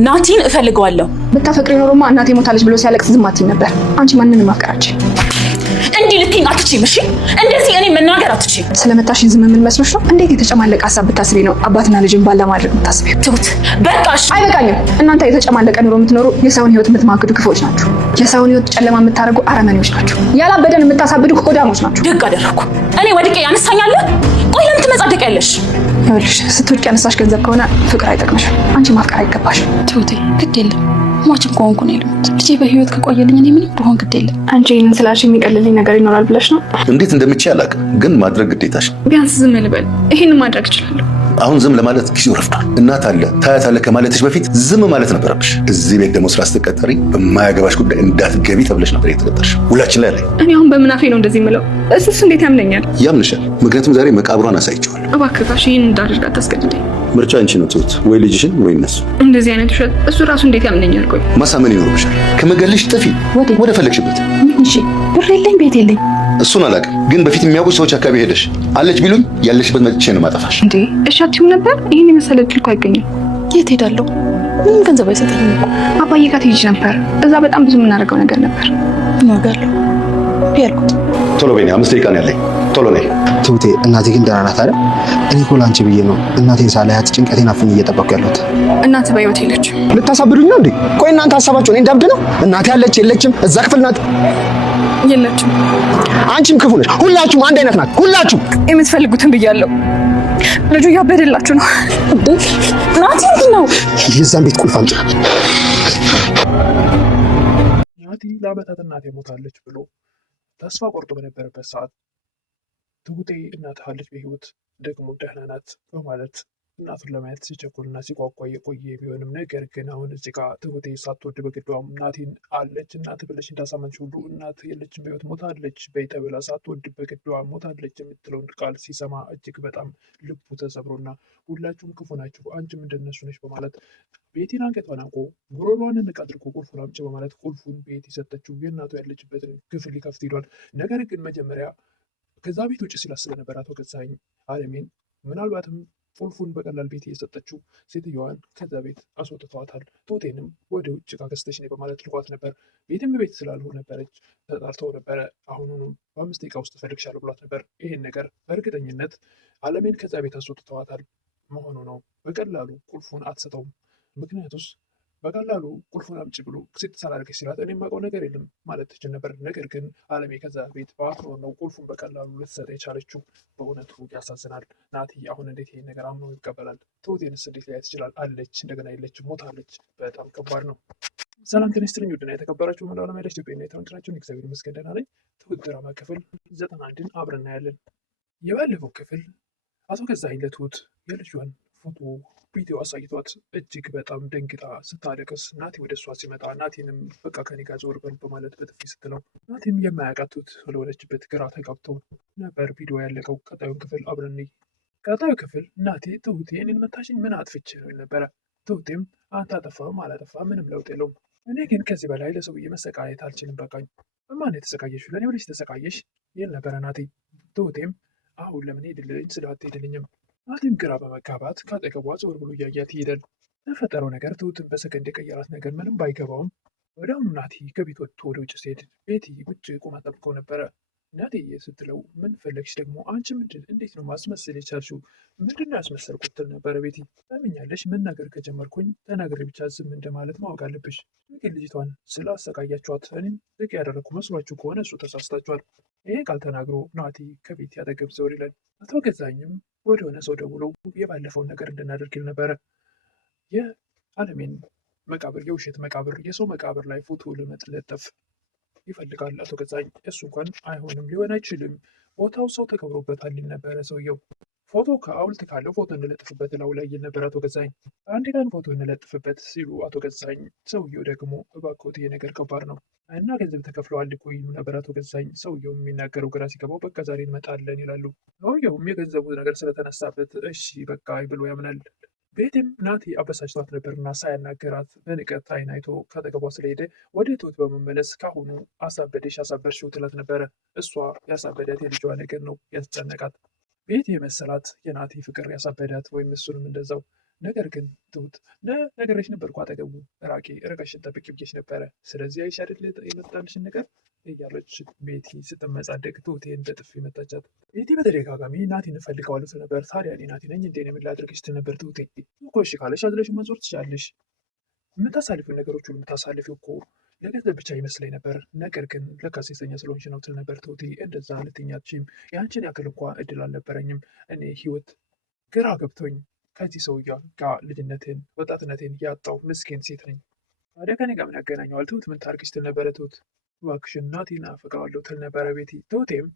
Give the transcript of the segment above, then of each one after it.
ናቲን እፈልገዋለሁ። ብታፈቅሪ ኖሮማ እናቴ ሞታለች ብሎ ሲያለቅስ ዝም አትይም ነበር። አንቺ ማንንም ማፍቀራች እንዲህ ልትይኝ አትችይም። እሺ እንደዚህ እኔ መናገር አትችይም። ስለመታሽኝ ዝም ምን መስሎሽ ነው? እንዴት የተጨማለቀ ሀሳብ ብታስቢ ነው አባትና ልጅን ባል ለማድረግ ብታስቢ? ትሁት በቃሽ። አይበቃኝም። እናንተ የተጨማለቀ ኑሮ የምትኖሩ የሰውን ህይወት የምትማግዱ ክፉዎች ናችሁ። የሰውን ህይወት ጨለማ የምታደርጉ አረመኔዎች ናችሁ። ያላበደን የምታሳብዱ ቆዳሞች ናችሁ። ደግ አደረኩ። እኔ ወድቄ ያነሳኛለ። ቆይ ለምን ትመጻደቂያለሽ? ይኸውልሽ ስትወድቂ ያነሳሽ ገንዘብ ከሆነ ፍቅር አይጠቅምሽም። አንቺ ማፍቀር አይገባሽም። ትሁቴ ግድ የለም ሟች ከሆንኩ ነው የልሙት። ልጄ በህይወት ከቆየልኝ እኔ ምንም ብሆን ግድ የለም። አንቺ ይህንን ስላልሽ የሚቀልልኝ ነገር ይኖራል ብለሽ ነው? እንዴት እንደምችል አላውቅም፣ ግን ማድረግ ግዴታሽ። ቢያንስ ዝም ልበል? ይህንን ማድረግ እችላለሁ። አሁን ዝም ለማለት ጊዜው ረፍዷል። እናት አለ ታያት አለ ከማለትሽ በፊት ዝም ማለት ነበረብሽ። እዚህ ቤት ደግሞ ስራ ስትቀጠሪ በማያገባሽ ጉዳይ እንዳትገቢ ተብለሽ ነበር የተቀጠርሽ። ሁላችን ላይ አለ። እኔ አሁን በምናፌ ነው እንደዚህ የምለው? እሱስ እንዴት ያምነኛል? ያምንሻል፣ ምክንያቱም ዛሬ መቃብሯን አሳይቼዋለሁ። እባክህ ጋሽ ይህን እንዳደርግ አታስገድደኝ። ምርጫ አንቺ ነው ትሁት፣ ወይ ልጅሽን ወይ እነሱ። እንደዚህ አይነት ውሸት እሱ ራሱ እንዴት ያምነኛል? ቆይ ማሳመን ይኖርብሻል። ከመገልሽ ጥፊ ወደ ፈለግሽበት። እሺ ብር የለኝ ቤት የለኝ እሱን አላውቅም፣ ግን በፊት የሚያውቁ ሰዎች አካባቢ ሄደሽ አለች ቢሉኝ ያለሽበት መጥቼ ነው ማጠፋሽ። እንዴ እሺ አትይም ነበር? ይሄን የመሰለ እድል እኮ አይገኝም። የት ሄዳለሁ? ምንም ገንዘብ አይሰጠኝም እኮ። አባዬ ጋር ትሄጂ ነበር። እዛ በጣም ብዙ የምናደርገው ነገር ነበር። እናጋለሁ ያልኩት። ቶሎ በይ፣ 5 ደቂቃ ነው ያለኝ። ቶሎ ነይ። ትሁቴ እናቴ ግን ደህና ናት አይደል? እኔ እኮ ላንቺ ብዬ ነው እናቴን ሳላያት ጭንቀቴን አፍኝ እየጠበቅኩ ያለሁት። እናት በህይወት የለችም። ልታሳብዱኝ ነው እንዴ? ቆይ እናንተ ሀሳባችሁ እኔ እንዳብድ ነው? እናቴ ያለች የለችም? እዛ ክፍል ናት? የለችም። አንቺም ክፉ ነሽ። ሁላችሁም አንድ አይነት ናት። ሁላችሁ የምትፈልጉትን ብያለሁ። ልጁ እያበደላችሁ ነው። ናቲ ምንድን ነው? የዛን ቤት ቁልፍ አምጪ። ናቲ ለአመታት እናቴ ሞታለች ብሎ ተስፋ ቆርጦ በነበረበት ሰዓት ትሁቴ እናትህ አለች በህይወት ደግሞ ደህና ናት በማለት እናቱን ለማየት ሲቸኩልና ሲጓጓ የቆየ ቢሆንም ነገር ግን አሁን እዚህ ጋር ትሁቴ ሳትወድ በግዷም እናቴን አለች እናት ብለሽ እንዳሳመንሽ ሁሉ እናት የለችም በህይወት ሞታለች በይ ተብላ ሳትወድ በግዷ ሞታለች የምትለውን ቃል ሲሰማ እጅግ በጣም ልቡ ተሰብሮና ሁላችሁም ክፉ ናችሁ አንቺም እንደነሱ ነች በማለት ቤቲን አንገቷን አንቆ ጉሮሯን ንቅ አድርጎ ቁልፉን አምጪ በማለት ቁልፉን ቤቲ ሰጠችው። የእናቱ ያለችበትን ክፍል ሊከፍት ሄዷል። ነገር ግን መጀመሪያ ከዛ ቤት ውጭ ሲላት ስለነበር አቶ ገዛኸኝ አለሜን ምናልባትም ቁልፉን በቀላል ቤት የሰጠችው ሴትዮዋን ከዛ ቤት አስወጥተዋታል። ትሁቴንም ወደ ውጭ ካገዝተሽ ነይ በማለት ልኳት ነበር። ቤትም ቤት ስላልሆነ ነበረች ተጣርተው ነበረ። አሁኑንም በ5 ደቂቃ ውስጥ እፈልግሻለሁ ብሏት ነበር። ይሄን ነገር በእርግጠኝነት አለሜን ከዛ ቤት አስወጥተዋታል መሆኑ ነው። በቀላሉ ቁልፉን አትሰጠውም። ምክንያቱስ በቀላሉ ቁልፉን አምጪ ብሎ ስትሰራርገች ሲላት እኔ የማውቀው ነገር የለም ማለት ትችል ነበር። ነገር ግን አለሜ ከዛ ቤት በአፍሮ ነው ቁልፉን በቀላሉ ልትሰጥ የቻለችው። በእውነቱ ያሳዝናል። ናቲ አሁን እንዴት ይሄን ነገር አምኖ ይቀበላል? ትሁቴንስ እንዴት ሊያየት ይችላል? አለች እንደገና የለችም ሞታለች። በጣም ከባድ ነው። ሰላም ጤና ይስጥልኝ ውድና የተከበራችሁ መላው ዓለም ያላችሁ ኢትዮጵያና ኤርትራ ናችሁ። እግዚአብሔር ይመስገን ደህና ነኝ። ትሁት ድራማ ክፍል 91ን አብረን እናያለን። የባለፈው ክፍል አቶ ገዛኸኝ ለትሁት የልጇን ፎቶ ቪዲዮ አሳይቷት እጅግ በጣም ደንግጣ ስታለቅስ ናቲ ወደ እሷ ሲመጣ ናቲንም በቃ ከኔ ጋር ዞር በል በማለት በጥፊ ስትለው ናቲም የማያውቃቱት ስለሆነችበት ግራ ተጋብተው ነበር ቪዲዮ ያለቀው። ቀጣዩን ክፍል አብረን እንይ። ቀጣዩ ክፍል ናቲ ትሁቴ እኔን መታሽኝ ምን አጥፍቼ ነው ነበረ። ትሁቴም አንተ አጠፋህም አላጠፋህም ምንም ለውጥ የለውም። እኔ ግን ከዚህ በላይ ለሰውዬ መሰቃየት አልችልም። በቃኝ። በማን የተሰቃየሽ? ለእኔ ብለሽ ተሰቃየሽ ይል ነበረ ናቲ። ትሁቴም አሁን ለምን ሄድልኝ ስለ አትሄድልኝም? ናቲም ግራ በመጋባት ከአጠገቧ ዞር ብሎ እያያት ይሄዳል። የተፈጠረው ነገር ትሁትን በሰከንድ የቀየራት ነገር ምንም ባይገባውም ወደ አሁኑ ናቲ ከቤት ወጥቶ ወደ ውጭ ሲሄድ ቤቲ ውጭ ቁማ ጠብቀው ነበረ። ናትዬ ስትለው ምን ፈለግሽ ደግሞ? አንቺ ምንድን እንዴት ነው ማስመሰል የቻልሽው? ምንድን ነው ያስመሰልኩት ትል ነበረ ቤቲ። ታምኛለሽ? መናገር ከጀመርኩኝ ተናግሬ ብቻ ዝም እንደማለት ማወቅ አለብሽ። ግን ልጅቷን ስላሰቃያችኋት እኔም ዝቅ ያደረግኩ መስሏችሁ ከሆነ እሱ ተሳስታችኋል። ይሄ ቃል ተናግሮ ናቲ ከቤት ያጠገብ ዘወር ይላል። አቶ ገዛኸኝም ወደሆነ ሰው ደውሎ የባለፈውን ነገር እንድናደርግ ይል ነበረ። የአለሜን መቃብር የውሸት መቃብር የሰው መቃብር ላይ ፎቶ ለመለጠፍ ይፈልጋል አቶ ገዛኸኝ። እሱ እንኳን አይሆንም ሊሆን አይችልም ቦታው ሰው ተቀብሮበታል ይል ነበረ ሰውየው። ፎቶ ከሐውልት ካለው ፎቶ እንለጥፍበት ላው ላይ ይል ነበር አቶ ገዛኸኝ። አንድ ቀን ፎቶ እንለጥፍበት ሲሉ አቶ ገዛኸኝ ሰውየው ደግሞ እባክዎት ይሄ ነገር ከባድ ነው እና ገንዘብ ተከፍለዋል እኮ ይሉ ነበር አቶ ገዛኸኝ። ሰውየው የሚናገረው ግራ ሲገባው በቃ ዛሬ እንመጣለን ይላሉ። ሰውየውም የገንዘቡ ነገር ስለተነሳበት እሺ በቃ ብሎ ያምናል። ቤትም ናቲ አበሳጭቷት ነበርና ሳያናገራት በንቀት አይን አይቶ ከአጠገቧ ስለሄደ ወደ ትሁት በመመለስ ካሁኑ አሳበደሽ አሳበድሽው ትላት ነበረ። እሷ ያሳበዳት የልጇ ነገር ነው ያስጨነቃት። ቤት የመሰላት የናቲ ፍቅር ያሳበዳት ወይም እሱንም እንደዛው። ነገር ግን ትሁት ነገረች ነበር እኮ አጠገቡ ርቀሽን ጠብቂ ብዬሽ ነበረ። ስለዚህ አይሽ አይደል የመጣልሽን ነገር እያለች ቤቲ ስትመጻደቅ ትሁቴን በጥፊ መታቻት። ቤቲ በተደጋጋሚ ናቲን እፈልገዋለሁ ትል ነበር። ታዲያ እኔ ናቲ ነኝ እንዴ ምን ላድርግሽ ትል ነበር ትሁቴ። እኮ እሺ ካለሽ አዝለሽ መዞር ትችላለሽ። የምታሳልፊው ነገሮች ሁሉ የምታሳልፊው እኮ ለገንዘብ ብቻ ይመስለኝ ነበር፣ ነገር ግን ለካ ሴሰኛ ስለሆንሽ ነው ትል ነበር ትሁቴ። እንደዛ ልትኛችም የአንቺን ያክል እንኳ እድል አልነበረኝም። እኔ ህይወት ግራ ገብቶኝ ከዚህ ሰውዬ ጋር ልጅነቴን ወጣትነቴን ያጣው ምስኪን ሴት ነኝ። ታዲያ ከኔ ጋር ምን ያገናኘዋል ትሁት? ምን ታርግሽ ትል ነበረ ትሁት። እባክሽን ናቲን አፈቅረዋለሁ ትል ነበረ ቤቲ። ትሁቴም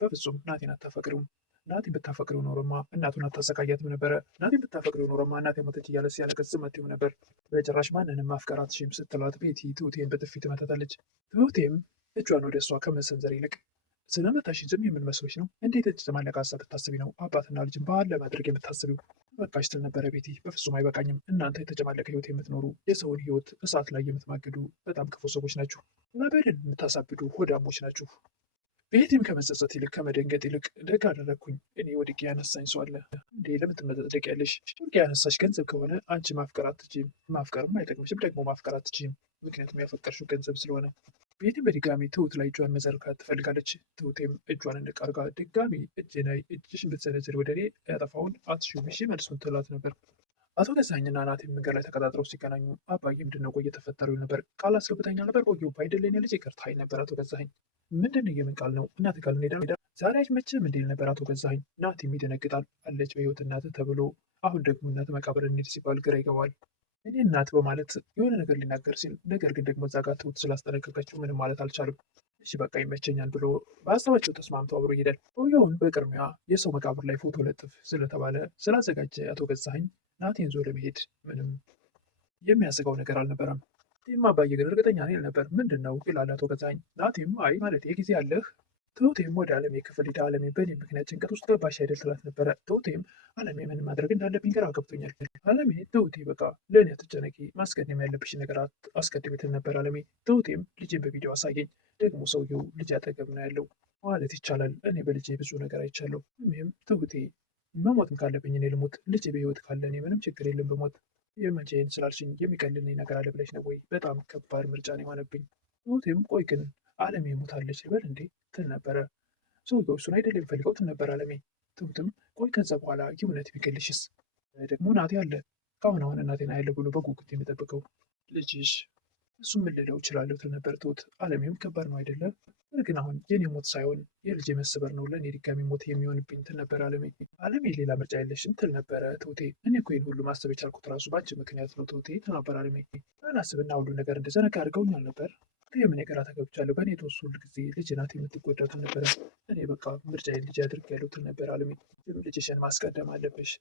በፍጹም ናቲን አታፈቅሪውም፣ ናቲን ብታፈቅሪው ኖሮማ እናቱን አታሰቃያትም ነበረ። ናቲን ብታፈቅሪው ኖሮማ እናቴ ሞተች እያለ ሲያለቅስ ዝም አትይም ነበር። በጭራሽ ማንንም ማፍቀር አትችይም ስትላት ቤቲ ትሁቴን በጥፊ ትመታታለች። ትሁቴም እጇን ወደ እሷ ከመሰንዘር ይልቅ ስለመታሽ ዝም የምንመስሎች ነው? እንዴት እጅ ለማለቅ ሀሳብ ብታስቢ ነው አባትና ልጅን ባህል ለማድረግ የምታስቢው? በቃሽ ትል ነበረ ቤቲ። በፍጹም አይበቃኝም። እናንተ የተጨማለቀ ህይወት የምትኖሩ የሰውን ህይወት እሳት ላይ የምትማግዱ በጣም ክፉ ሰዎች ናችሁ። በደል የምታሳብዱ ሆዳሞች ናችሁ። ቤቲም ከመጸጸት ይልቅ ከመደንገጥ ይልቅ ደግ አደረግኩኝ እኔ ወድቄ ያነሳኝ ሰው አለ እንዴ? ለምን ትመጸደቂያለሽ? ወድቄ ያነሳሽ ገንዘብ ከሆነ አንቺ ማፍቀር አትችይም፣ ማፍቀርም አይጠቅምሽም፣ ደግሞ ማፍቀር አትችይም። ምክንያቱም ያፈቀርሽው ገንዘብ ስለሆነ። ቤቲም በድጋሚ ትሁት ላይ እጇን መዘርጋት ትፈልጋለች። ትሁቴም እጇን እንድቃርጋ ድጋሚ እጅሽን ብትሰነዝሪ ወደ እኔ ያጠፋውን አትሽም እሺ መልሱን ትላት ነበር። አቶ ገዛኸኝና ናቲ መንገድ ላይ ተቀጣጥረው ሲገናኙ አባዬ ምንድነው ቆይ እየተፈጠረው ነበር? ቃል አስገብተኛ ነበር ቆየሁ አይደል የኔ ልጅ ይቅርታ ነበር አቶ ገዛኸኝ። ምንድን የምን ቃል ነው? እናት ቃል ሄዳ ዛሬ አይመችም እንዴ ነበር አቶ ገዛኸኝ። ናቲም ይደነግጣል። አለች በህይወት እናት ተብሎ አሁን ደግሞ እናት መቃብር እንሂድ ሲባል ግራ ይገባል። እኔ እናት በማለት የሆነ ነገር ሊናገር ሲል ነገር ግን ደግሞ እዛ ጋር ትሁት ስላስጠነቀቀችው ምንም ማለት አልቻለም። እሺ በቃ ይመቸኛል ብሎ በሀሳባቸው ተስማምቶ አብሮ ይሄዳል። ሰውየውን በቅድሚያ የሰው መቃብር ላይ ፎቶ ለጥፍ ስለተባለ ስላዘጋጀ አቶ ገዛኸኝ ናቲን ዞ ለመሄድ ምንም የሚያስገው ነገር አልነበረም። ናቲም አባዬ ግን እርግጠኛ ነኝ ነበር። ምንድን ነው ይላል አቶ ገዛኸኝ። ናቲም አይ ማለት ጊዜ አለህ። ትሁቴም ወደ አለሜ ክፍል ሄዳ አለሜ በእኔ ምክንያት ጭንቀት ውስጥ ገባሽ አይደል ትላት ነበረ። ትሁቴም አለሜ ምን ማድረግ እንዳለብኝ ግራ ገብቶኛል። አለሜ ትሁቴ በቃ ለእኔ አትጨነቂ፣ ማስቀደም ያለብሽ ነገር አስቀድሜ ትል ነበር አለሜ። ትሁቴም ልጄን በቪዲዮ አሳየኝ፣ ደግሞ ሰውየው ልጅ አጠገብ ነው ያለው ማለት ይቻላል። እኔ በልጄ ብዙ ነገር አይቻለሁ። ይህም ትሁቴ መሞትም ካለብኝ እኔ ልሞት፣ ልጄ በህይወት ካለ እኔ ምንም ችግር የለም በሞት የመቼን ስላልሽኝ የሚቀልልኝ ነገር አለ ብለሽ ነው ወይ? በጣም ከባድ ምርጫ ነው የሆነብኝ። ትሁቴም ቆይ ግን አለሜ ሞታለች ልበል እንዴ ትል ነበረ። ሰውየው እሱን አይደል የሚፈልገው ትል ነበር አለሜ። ትሁትም ቆይ ከዛ በኋላ የእውነት ቢገልሽስ? ደግሞ ናቴ አለ ከአሁን አሁን እናቴን አያለ ብሎ በጉጉት የሚጠብቀው ልጅሽ እሱ ምን ልለው እችላለሁ ትል ነበር ትሁት። አለሜም ከባድ ነው አይደለም ግን አሁን የኔ ሞት ሳይሆን የልጄ መሰበር ነው ለእኔ ድጋሚ ሞት የሚሆንብኝ ትል ነበር አለሜ። አለሜ ሌላ ምርጫ የለሽም ትል ነበረ ትሁቴ። እኔ እኮ ይህን ሁሉ ማሰብ የቻልኩት ራሱ በአንቺ ምክንያት ነው ትሁቴ ትል ነበር አለሜ። አላስብና ሁሉ ነገር እንደዘነጋ አድርገውኛል ነበር የምን ነገር ተገብቻለሁ በእኔ ተወሱ ሁል ጊዜ ልጅ ናት የምትጎዳው ትል ነበረ። እኔ በቃ ምርጫዬን ልጅ አድርግ ያለው ትል ነበር አለሜ። ልጅሽን ማስቀደም አለብሽ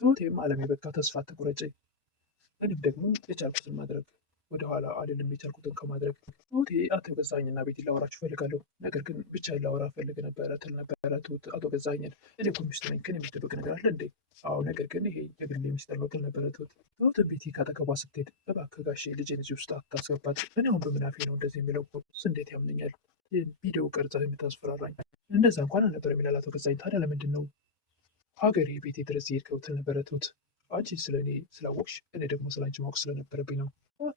ትሁቴም አለሜ በቃ ተስፋ አትቁረጪ፣ እኔም ደግሞ የቻልኩትን ማድረግ ወደኋላ አይደለም የቻልኩትን ከማድረግ። ትሁቴ አቶ ገዛኸኝና ቤቲ ላወራችሁ እፈልጋለሁ፣ ነገር ግን ብቻዬን ላወራ እፈልግ ነበረ ትል ነበረ ትሁት አቶ ገዛኸኝን። እኔ እኮ ሚስት ነኝ፣ ከእኔ የሚደበቅ ነገር አለ እንዴ? አዎ ነገር ግን ይሄ የግሌ ሚስጥር ነው ትል ነበረ ትሁት። ትሁት ቤቲ ካጠገቧ ስትሄድ እባክህ ጋሼ ልጄን እዚህ ውስጥ አታስገባት፣ እኔ አሁን በምናፌ ነው እንደዚህ የሚለው እንዴት ያምነኛል? ይህን ቪዲዮ ቀርጻ የምታስፈራራኝ እንደዛ እንኳን አልነበረ የሚላል አቶ ገዛኸኝ። ታዲያ ለምንድን ነው ሀገሬ ቤቴ ድረስ የሄድከው ትል ነበረ ትሁት። አንቺ ስለ እኔ ስላወቅሽ እኔ ደግሞ ስለ አንቺ ማወቅ ስለነበረብኝ ነው።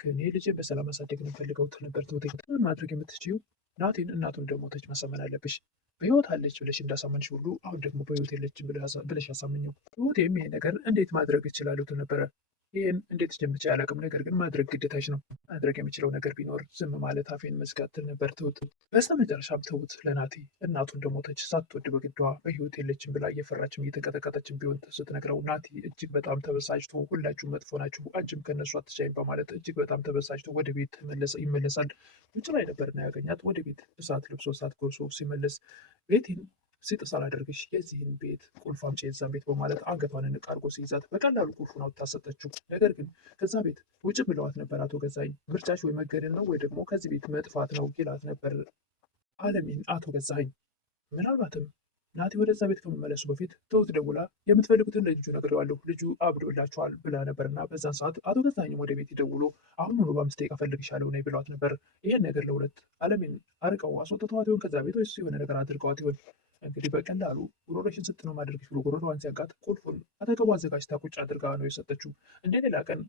እኔ ልጄን በሰላም ማሳደግ ነው የምፈልገው ትል ነበር ትሁቴ። ምን ማድረግ የምትችይው ናቲን እናቱን እንደሞተች ማሳመን አለብሽ። በህይወት አለች ብለሽ እንዳሳመንሽ ሁሉ አሁን ደግሞ በህይወት የለችም ብለሽ አሳምኘው። ትሁቴም ይሄ ነገር እንዴት ማድረግ እችላለሁ ትል ነበረ። ይህን እንዴት ጀምቼ አላውቅም፣ ነገር ግን ማድረግ ግዴታሽ ነው። ማድረግ የሚችለው ነገር ቢኖር ዝም ማለት አፌን መዝጋት ትል ነበር ትሁት። በስተመጨረሻም ትሁት ለናቲ እናቱ እንደሞተች ሳትወድ በግዷ በህይወት የለችም ብላ እየፈራችም እየተቀጠቀጠችም ቢሆን ስትነግረው ናቲ እጅግ በጣም ተበሳጭቶ ሁላችሁም መጥፎ ናችሁ፣ አንቺም ከነሱ አትሻይም በማለት እጅግ በጣም ተበሳጭቶ ወደ ቤት ይመለሳል። ውጭ ላይ ነበርና ያገኛት። ወደ ቤት እሳት ልብሶ እሳት ጎርሶ ሲመለስ ቤቲን ሲጥስ አላደርግሽ የዚህን ቤት ቁልፍ አምጪ የዛን ቤት በማለት አንገቷን ንቅ አድርጎ ሲይዛት በቀላሉ ቁልፉን አውጥታ ሰጠችው። ነገር ግን ከዛ ቤት ውጭ ብለዋት ነበር አቶ ገዛኸኝ። ምርጫሽ ወይ መገደል ነው ወይ ደግሞ ከዚህ ቤት መጥፋት ነው ይላት ነበር አለሜን አቶ ገዛኸኝ። ምናልባትም ናቲ ወደዛ ቤት ከመመለሱ በፊት ትሁት ደውላ የምትፈልጉትን ለልጁ ነግሬዋለሁ ልጁ አብዶላችኋል ብላ ነበርና በዛን ሰዓት አቶ ገዛኸኝም ወደ ቤት ደውሎ አሁን ሙሉ በ5 ደቂቃ እፈልግሻለሁ ነይ ብሏት ነበር። ይሄን ነገር ለሁለት አለሜን አርቀው አስወጥተዋት ይሆን ከዛ ቤት ወይስ የሆነ ነገር አድርገዋት ይሆን? እንግዲህ በቀላሉ ጉሮሮሽን ስጥ ነው ማድረግሽ ብሎ ጉሮሮዋን ሲያጋጥ ቁልፉን አጠገቡ አዘጋጅታ ቁጭ አድርጋ ነው የሰጠችው። እንደ ሌላ ቀን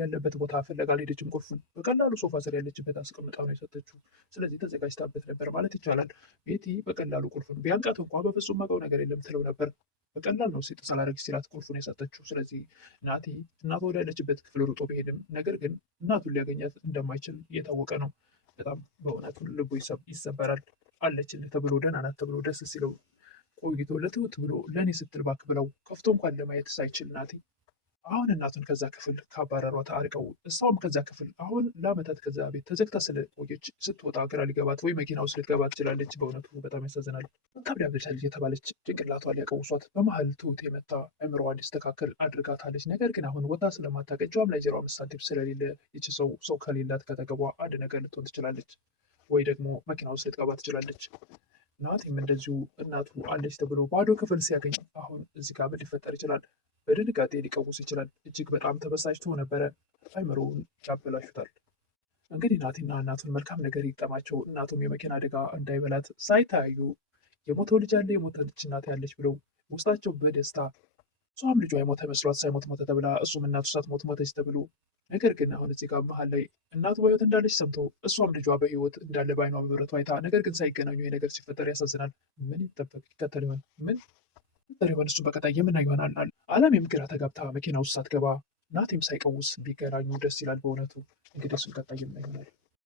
ያለበት ቦታ ፍለጋ አልሄደችም። ቁልፉን በቀላሉ ሶፋ ስር ያለችበት አስቀምጣ ነው የሰጠችው። ስለዚህ ተዘጋጅታበት ነበር ማለት ይቻላል። ቤቲ በቀላሉ ቁልፉን ቢያንቃት እንኳ በፍጹም ማውቀው ነገር የለም ትለው ነበር። በቀላል ነው ሴት ሳላረግሽ ሲላት ቁልፉን የሰጠችው። ስለዚህ ናቲ እናቱ ወደ ያለችበት ክፍል ሩጦ ቢሄድም ነገር ግን እናቱን ሊያገኛት እንደማይችል እየታወቀ ነው። በጣም በእውነቱ ልቡ ይሰበራል። አለችልህ ተብሎ ደህና ናት ተብሎ ደስ ሲለው ቆይቶ ለትሁት ብሎ ለእኔ ስትል እባክህ ብለው ከፍቶ እንኳን ለማየት ሳይችል ናቲ አሁን እናቱን ከዛ ክፍል ካባረሯት አርቀው እሷም ከዛ ክፍል አሁን ለአመታት ከዛ ቤት ተዘግታ ስለቆየች ስትወጣ ግራ ሊገባት ወይ መኪና ውስጥ ልትገባ ትችላለች። በእውነቱ በጣም ያሳዝናል። ታብዳብቻለች የተባለች ጭንቅላቷ ሊያቀውሷት በመሀል ትሁት የመታ አእምሮዋ እንዲስተካከል አድርጋታለች። ነገር ግን አሁን ወጣ ስለማታውቅ እጇም ላይ 0.5 ሳንቲም ስለሌለ ይቺ ሰው ከሌላት ከተገቧ አንድ ነገር ልትሆን ትችላለች፣ ወይ ደግሞ መኪና ውስጥ ልትገባ ትችላለች። ናቲም እንደዚሁ እናቱ አለች ተብሎ ባዶ ክፍል ሲያገኝ አሁን እዚህ ጋር ምን ሊፈጠር ይችላል? በድንጋጤ ሊቀውስ ይችላል። እጅግ በጣም ተበሳጭቶ ነበረ። አይምሮውን ያበላሹታል። እንግዲህ ናቲና እናቱን መልካም ነገር ይጠማቸው፣ እናቱም የመኪና አደጋ እንዳይበላት ሳይታዩ የሞተው ልጅ አለ የሞተች እናት ያለች ብለው ውስጣቸው በደስታ እሷም ልጇ የሞተ መስሏት ሳይሞት ሞተ ተብላ እሱም እናቱ ሳትሞት ሞተች ተብሎ ነገር ግን አሁን እዚህ ጋር መሀል ላይ እናቱ በህይወት እንዳለች ሰምቶ እሷም ልጇ በህይወት እንዳለ በአይኗ በብረቱ አይታ ነገር ግን ሳይገናኙ ነገር ሲፈጠር ያሳዝናል። ምን ይጠበቅ ይከተል ይሆን? ምን ይፈጠር ይሆን? እሱም በቀጣይ የምናየው ይሆናል። አለምም ግራ ተጋብታ መኪና ውስጥ ሳትገባ ናቲም ሳይቀውስ ቢገናኙ ደስ ይላል። በእውነቱ እንግዲህ እሱም ቀጣይ የምናየው ይሆናል።